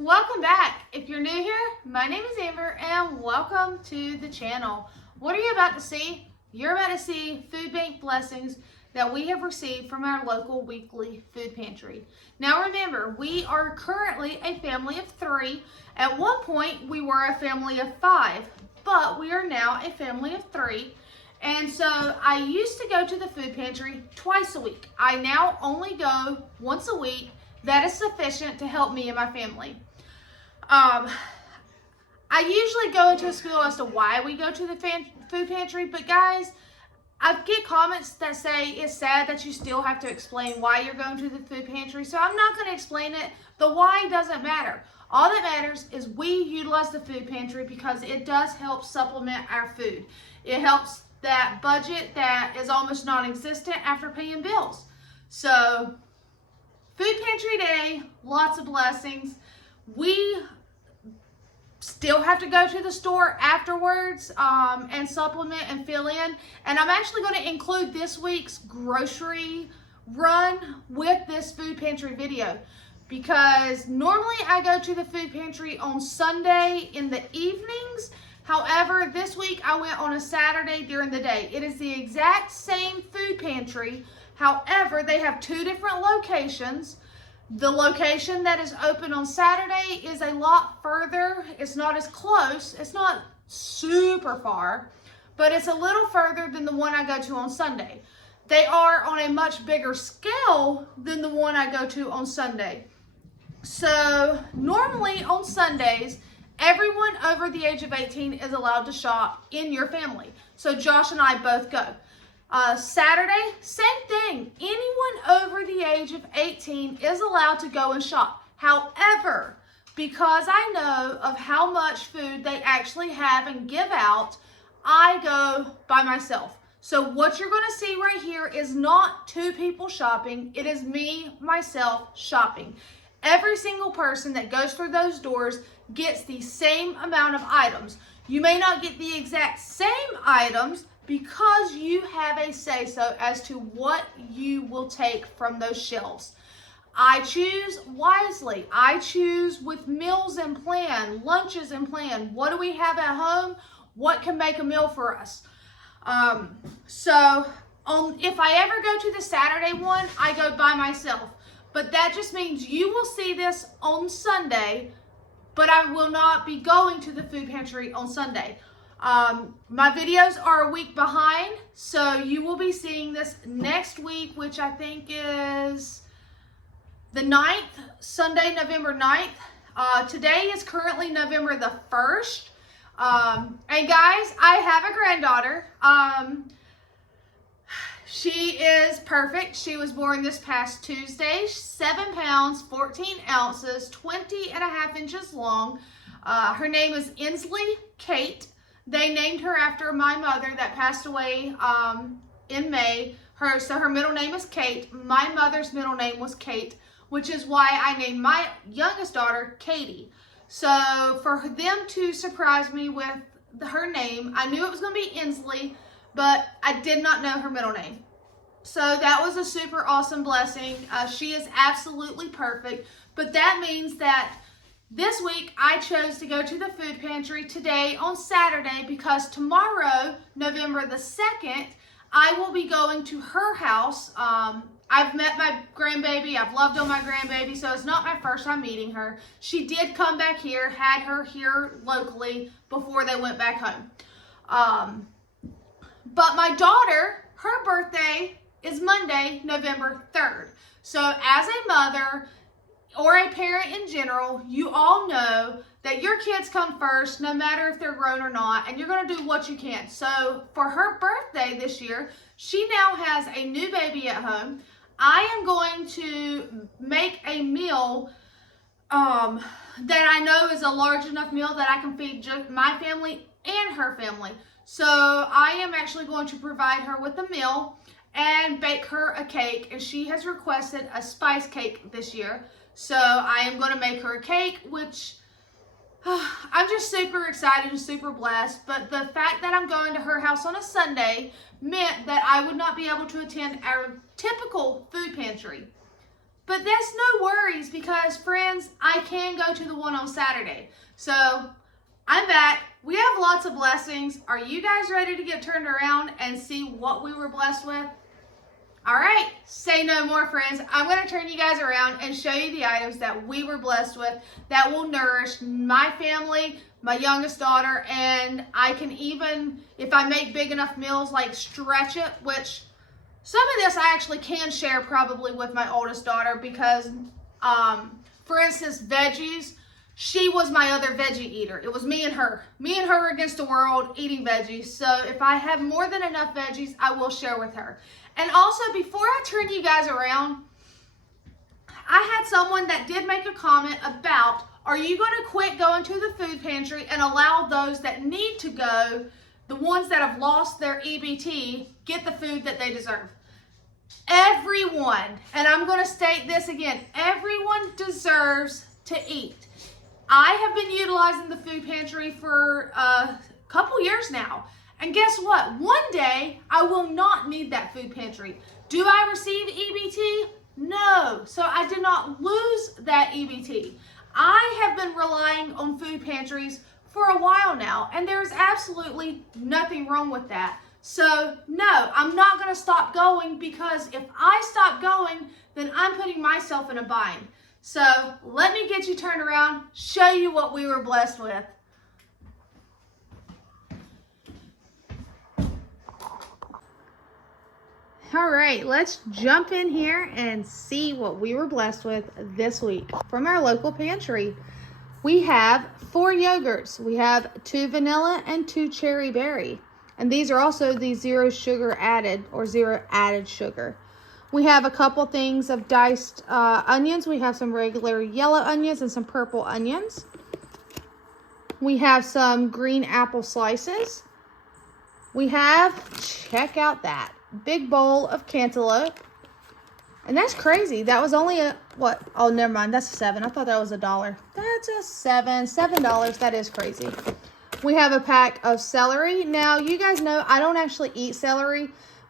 welcome back. If you're new here, my name is Amber and welcome to the channel. What are you about to see? You're about to see food bank blessings that we have received from our local weekly food pantry. Now remember, we are currently a family of 3. At one point, we were a family of 5, but we are now a family of 3. And so I used to go to the food pantry twice a week. I now only go once a week. That is sufficient to help me and my family. I usually go into a spiel as to why we go to the food pantry, but guys, I get comments that say it's sad that you still have to explain why you're going to the food pantry, so I'm not going to explain it. The why doesn't matter. All that matters is we utilize the food pantry because it does help supplement our food. It helps that budget that is almost non-existent after paying bills. So, food pantry day, lots of blessings. We still have to go to the store afterwards and supplement and fill in. And I'm actually going to include this week's grocery run with this food pantry video, because normally I go to the food pantry on Sunday in the evenings. However, this week I went on a Saturday during the day. It is the exact same food pantry. However, they have 2 different locations. The location that is open on Saturday is a lot further. It's not as close. It's not super far, but it's a little further than the one I go to on Sunday. They are on a much bigger scale than the one I go to on Sunday. So normally on Sundays, everyone over the age of 18 is allowed to shop in your family. So Josh and I both go. Saturday, same thing. Anyone over the age of 18 is allowed to go and shop. However, because I know of how much food they actually have and give out, I go by myself. So what you're going to see right here is not 2 people shopping. It is me, myself, shopping. Every single person that goes through those doors gets the same amount of items. You may not get the exact same items, because you have a say-so as to what you will take from those shelves. I choose wisely. I choose with meals in plan, lunches in plan. What do we have at home? What can make a meal for us? If I ever go to the Saturday one, I go by myself. But that just means you will see this on Sunday, but I will not be going to the food pantry on Sunday. My videos are a week behind, so you will be seeing this next week, which I think is the 9th, Sunday, November 9th. Today is currently November the 1st. And guys, I have a granddaughter. She is perfect. She was born this past Tuesday, 7 pounds, 14 ounces, 20.5 inches long. Her name is Inslee Kate. They named her after my mother that passed away in May. So her middle name is Kate. My mother's middle name was Kate, which is why I named my youngest daughter Katie. So for them to surprise me with her name, I knew it was going to be Inslee, but I did not know her middle name. So that was a super awesome blessing. She is absolutely perfect, but that means that this week, I chose to go to the food pantry today on Saturday because tomorrow, November the 2nd, I will be going to her house. I've met my grandbaby. I've loved on my grandbaby, so it's not my first time meeting her. She did come back here, had her here locally before they went back home. But my daughter, her birthday is Monday, November 3rd. So as a mother or a parent in general, you all know that your kids come first, no matter if they're grown or not, and you're going to do what you can. So for her birthday this year, she now has a new baby at home. I am going to make a meal that I know is a large enough meal that I can feed my family and her family. So I am actually going to provide her with a meal and bake her a cake, and she has requested a spice cake this year. So I am going to make her a cake, which I'm just super excited and super blessed. But the fact that I'm going to her house on a Sunday meant that I would not be able to attend our typical food pantry. But that's no worries because, friends, I I can go to the one on Saturday. So I'm back. We have lots of blessings. Are you guys ready to get turned around and see what we were blessed with? All right, say no more, friends. I'm going to turn you guys around and show you the items that we were blessed with that will nourish my family, my youngest daughter, and I can even, if I make big enough meals, like stretch it, which some of this I actually can share probably with my oldest daughter because, for instance, veggies, she was my other veggie eater. It was me and her against the world eating veggies. So if I have more than enough veggies, I will share with her. And also, before I turn you guys around, I had someone that did make a comment about, are you going to quit going to the food pantry and allow those that need to go, the ones that have lost their EBT, get the food that they deserve? Everyone, and I'm going to state this again, everyone deserves to eat. I have been utilizing the food pantry for a couple years now. And guess what? One day, I will not need that food pantry. Do I receive EBT? No. So I did not lose that EBT. I have been relying on food pantries for a while now, and there's absolutely nothing wrong with that. So no, I'm not going to stop going, because if I stop going, then I'm putting myself in a bind. So let me get you turned around, show you what we were blessed with. All right, let's jump in here and see what we were blessed with this week from our local pantry. We have 4 yogurts. We have 2 vanilla and 2 cherry berry. And these are also the 0 sugar added, or 0 added sugar. We have a couple things of diced onions. We have some regular yellow onions and some purple onions. We have some green apple slices. We have, check out that, big bowl of cantaloupe. And that's crazy. That was only a, what? Oh, never mind. That's a 7. I thought that was $1. That's a 7. $7. That is crazy. We have a pack of celery. Now, you guys know I don't actually eat celery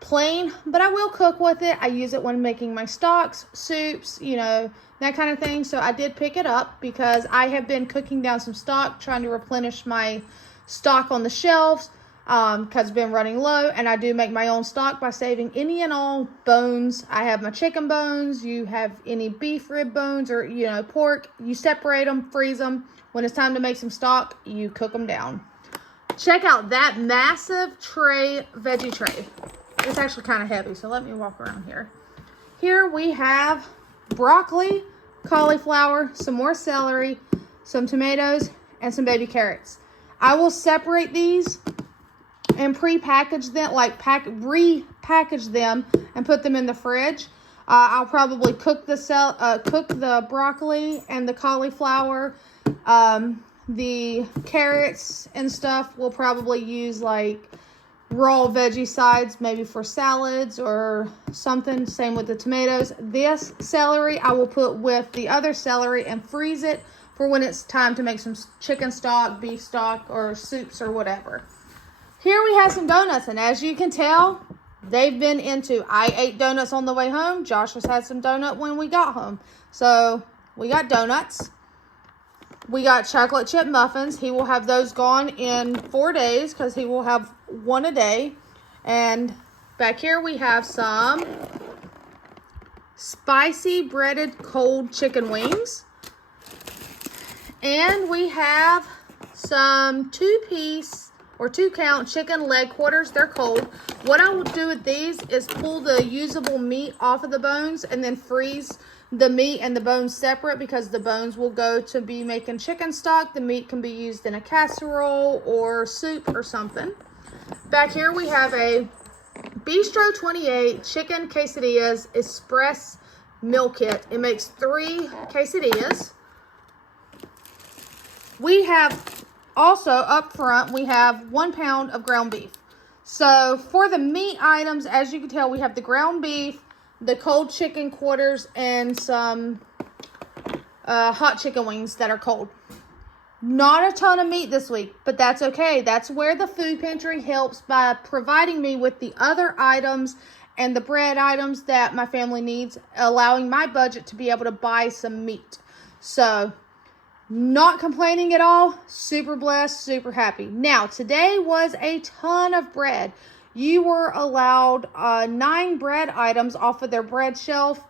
plain, but I will cook with it. I use it when making my stocks, soups, you know, that kind of thing. So I did pick it up because I have been cooking down some stock, trying to replenish my stock on the shelves. Because it's been running low, and I do make my own stock by saving any and all bones. I have my chicken bones, you have any beef rib bones, or, you know, pork. You separate them, freeze them. When it's time to make some stock, you cook them down. Check out that massive tray, veggie tray. It's actually kind of heavy, so let me walk around here. Here we have broccoli, cauliflower, some more celery, some tomatoes, and some baby carrots. I will separate these and pre-package them, like repackage them and put them in the fridge. I'll probably cook the broccoli and the cauliflower. The carrots and stuff we'll probably use like raw veggie sides, maybe for salads or something. Same with the tomatoes. This celery I will put with the other celery and freeze it for when it's time to make some chicken stock, beef stock, or soups or whatever. Here we have some donuts, and as you can tell, they've been I ate donuts on the way home. Josh has had some donut when we got home. So we got donuts. We got chocolate chip muffins. He will have those gone in 4 days because he will have 1 a day. And back here we have some spicy breaded cold chicken wings. And we have some 2-piece or 2-count chicken leg quarters. They're cold. What I will do with these is pull the usable meat off of the bones and then freeze the meat and the bones separate, because the bones will go to be making chicken stock. The meat can be used in a casserole or soup or something. Back here we have a Bistro 28 chicken quesadillas express meal kit. It makes 3 quesadillas. We have also, up front, we have 1 pound of ground beef. So for the meat items, as you can tell, we have the ground beef, the cold chicken quarters, and some hot chicken wings that are cold. Not a ton of meat this week, but that's okay. That's where the food pantry helps by providing me with the other items and the bread items that my family needs, allowing my budget to be able to buy some meat. So Not complaining at all. Super blessed, super happy. Now, today was a ton of bread. You were allowed 9 bread items off of their bread shelf.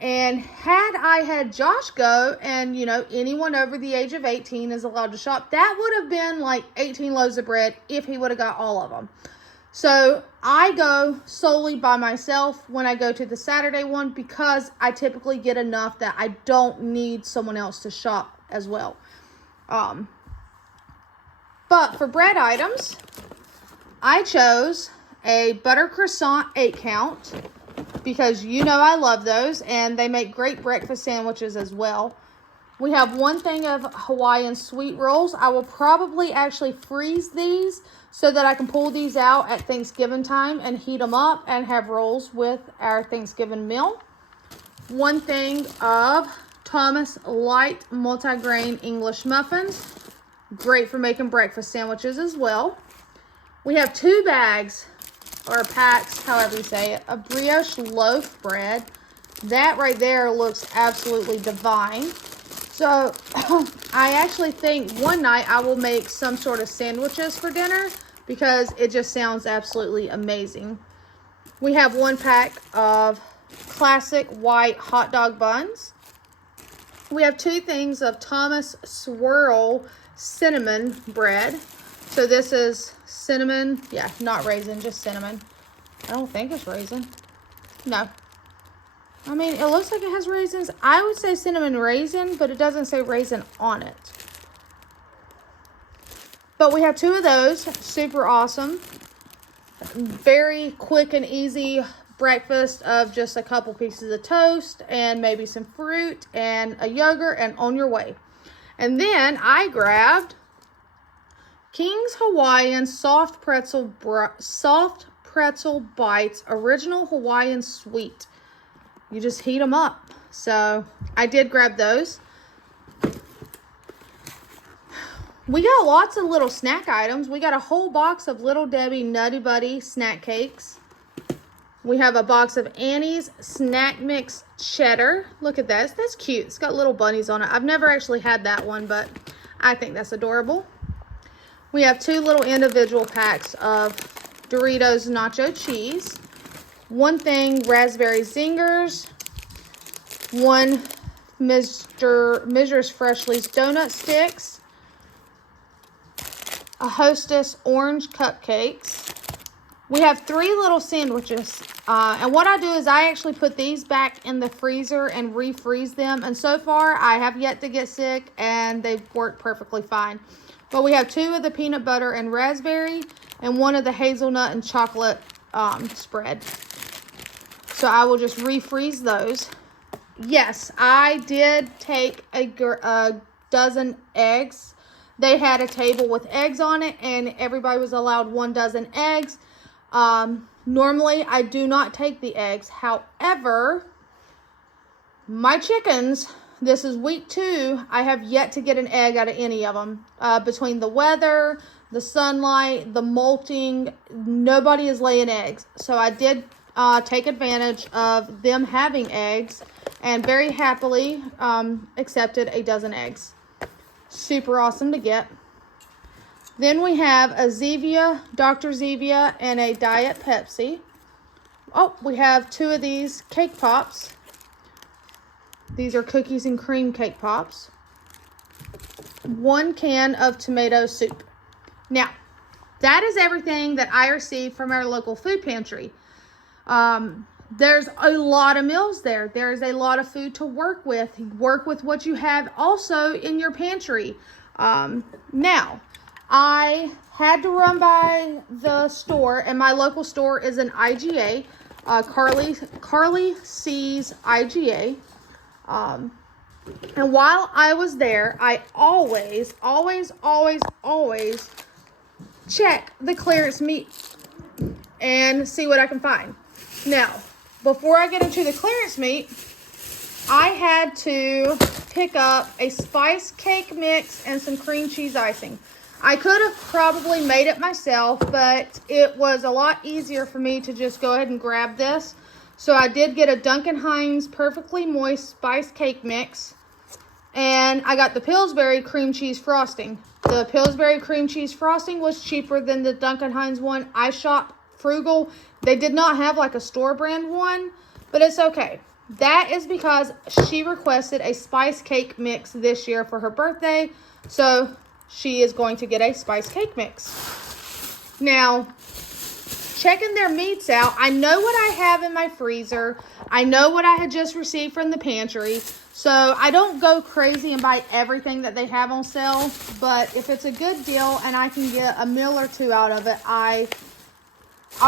And had I had Josh go, and anyone over the age of 18 is allowed to shop, that would have been like 18 loaves of bread if he would have got all of them. So I go solely by myself when I go to the Saturday one, because I typically get enough that I don't need someone else to shop as well. But for bread items, I chose a butter croissant 8 count, because I love those, and they make great breakfast sandwiches as well. We have 1 thing of Hawaiian sweet rolls. I will probably actually freeze these so that I can pull these out at Thanksgiving time and heat them up and have rolls with our Thanksgiving meal. 1 thing of Thomas Light multigrain English muffins. Great for making breakfast sandwiches as well. We have 2 bags, or packs, however you say it, of brioche loaf bread. That right there looks absolutely divine. So I actually think one night I will make some sort of sandwiches for dinner, because it just sounds absolutely amazing. We have 1 pack of classic white hot dog buns. We have 2 things of Thomas Swirl cinnamon bread. So this is cinnamon, yeah, not raisin, just cinnamon. I don't think it's raisin. No. I mean, it looks like it has raisins. I would say cinnamon raisin, but it doesn't say raisin on it. But we have 2 of those. Super awesome. Very quick and easy breakfast of just a couple pieces of toast and maybe some fruit and a yogurt, and on your way. And then I grabbed King's Hawaiian soft pretzel bites, original Hawaiian sweet. You just heat them up. So I did grab those. We got lots of little snack items. We got a whole box of Little Debbie Nutty Buddy snack cakes. We have a box of Annie's Snack Mix Cheddar. Look at that. That's cute. It's got little bunnies on it. I've never actually had that one, but I think that's adorable. We have 2 little individual packs of Doritos Nacho Cheese. 1 thing Raspberry Zingers. 1 Mrs. Freshly's Donut Sticks. A Hostess Orange Cupcakes. We have 3 little sandwiches. And what I do is I actually put these back in the freezer and refreeze them. And so far, I have yet to get sick, and they've worked perfectly fine. But we have 2 of the peanut butter and raspberry, and 1 of the hazelnut and chocolate spread. So I will just refreeze those. Yes, I did take a dozen eggs. They had a table with eggs on it, and everybody was allowed 1 dozen eggs. Normally, I do not take the eggs. However, my chickens, this is week 2, I have yet to get an egg out of any of them. Between the weather, the sunlight, the molting, nobody is laying eggs. So I did take advantage of them having eggs, and very happily accepted a dozen eggs. Super awesome to get. Then we have a Zevia, Dr. Zevia, and a Diet Pepsi. Oh, we have 2 of these cake pops. These are cookies and cream cake pops. 1 can of tomato soup. Now, that is everything that I received from our local food pantry. There's a lot of meals there. There's a lot of food to work with. Work with what you have also in your pantry. Now, I had to run by the store, and my local store is an IGA, Carly C's IGA. And while I was there, I always check the clearance meat and see what I can find. Now, before I get into the clearance meat, I had to pick up a spice cake mix and some cream cheese icing. I could have probably made it myself, but it was a lot easier for me to just go ahead and grab this. So I did get a Duncan Hines Perfectly Moist Spice Cake Mix and then I got the Pillsbury cream cheese frosting. The Pillsbury cream cheese frosting was cheaper than the Duncan Hines one. I shop Frugal. They did not have like a store brand one, but it's okay. That is because she requested a spice cake mix this year for her birthday. So she is going to get a spice cake mix. Now, checking their meats out, I know what I have in my freezer. I know what I had just received from the pantry. So I don't go crazy and buy everything that they have on sale. But if it's a good deal and I can get a meal or two out of it, I'll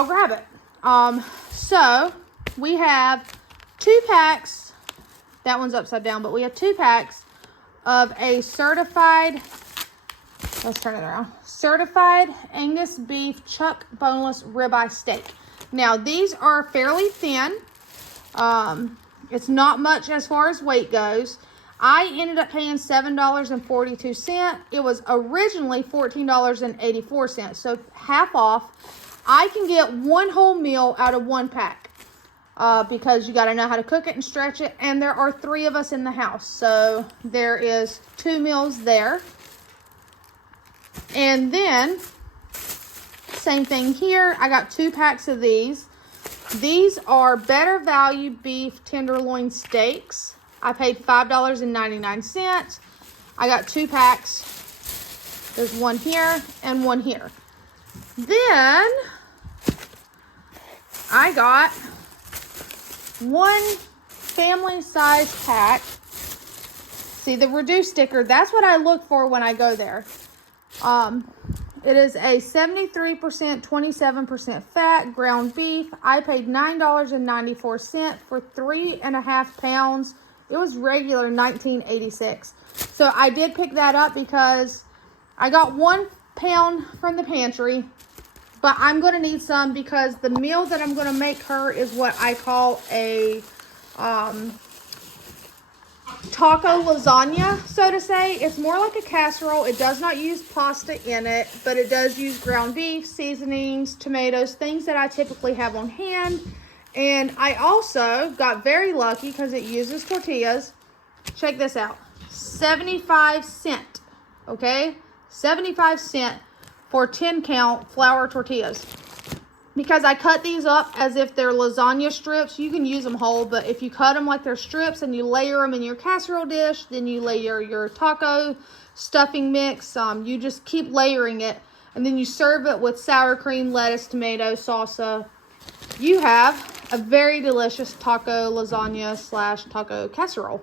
grab it. So we have 2 packs. That one's upside down, but we have 2 packs of a certified, let's turn it around, certified Angus beef chuck boneless ribeye steak. Now these are fairly thin. It's not much as far as weight goes. I ended up paying $7.42. It was originally $14.84, so half off. I can get one whole meal out of 1 pack because you got to know how to cook it and stretch it. And there are 3 of us in the house, so there is 2 meals there. And then, same thing here. I got 2 packs of these. These are Better Value Beef Tenderloin Steaks. I paid $5.99. I got 2 packs. There's one here and one here. Then, I got 1 family size pack. See the reduced sticker, that's what I look for when I go there. It is a 73%, 27% fat ground beef. I paid $9.94 for 3.5 pounds. It was regular $19.86. So I did pick that up because I got 1 pound from the pantry, but I'm going to need some because the meal that I'm going to make her is what I call a taco lasagna, so to say. It's more like a casserole. It does not use pasta in it, but it does use ground beef, seasonings, tomatoes, things that I typically have on hand. And I also got very lucky because it uses tortillas. Check this out. 75 cents, okay? 75 cents for 10 count flour tortillas. Because I cut these up as if they're lasagna strips. You can use them whole, but if you cut them like they're strips and you layer them in your casserole dish, then you layer your taco stuffing mix. You just keep layering it, and then you serve it with sour cream, lettuce, tomato, salsa. You have a very delicious taco lasagna / taco casserole.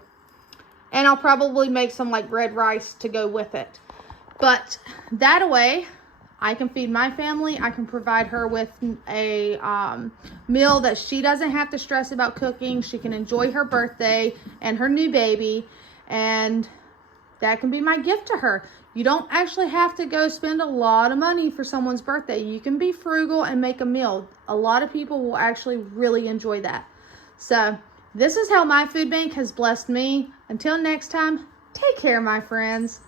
And I'll probably make some like red rice to go with it. But that way, I can feed my family. I can provide her with a meal that she doesn't have to stress about cooking. She can enjoy her birthday and her new baby. And that can be my gift to her. You don't actually have to go spend a lot of money for someone's birthday. You can be frugal and make a meal. A lot of people will actually really enjoy that. So this is how my food bank has blessed me. Until next time, take care, my friends.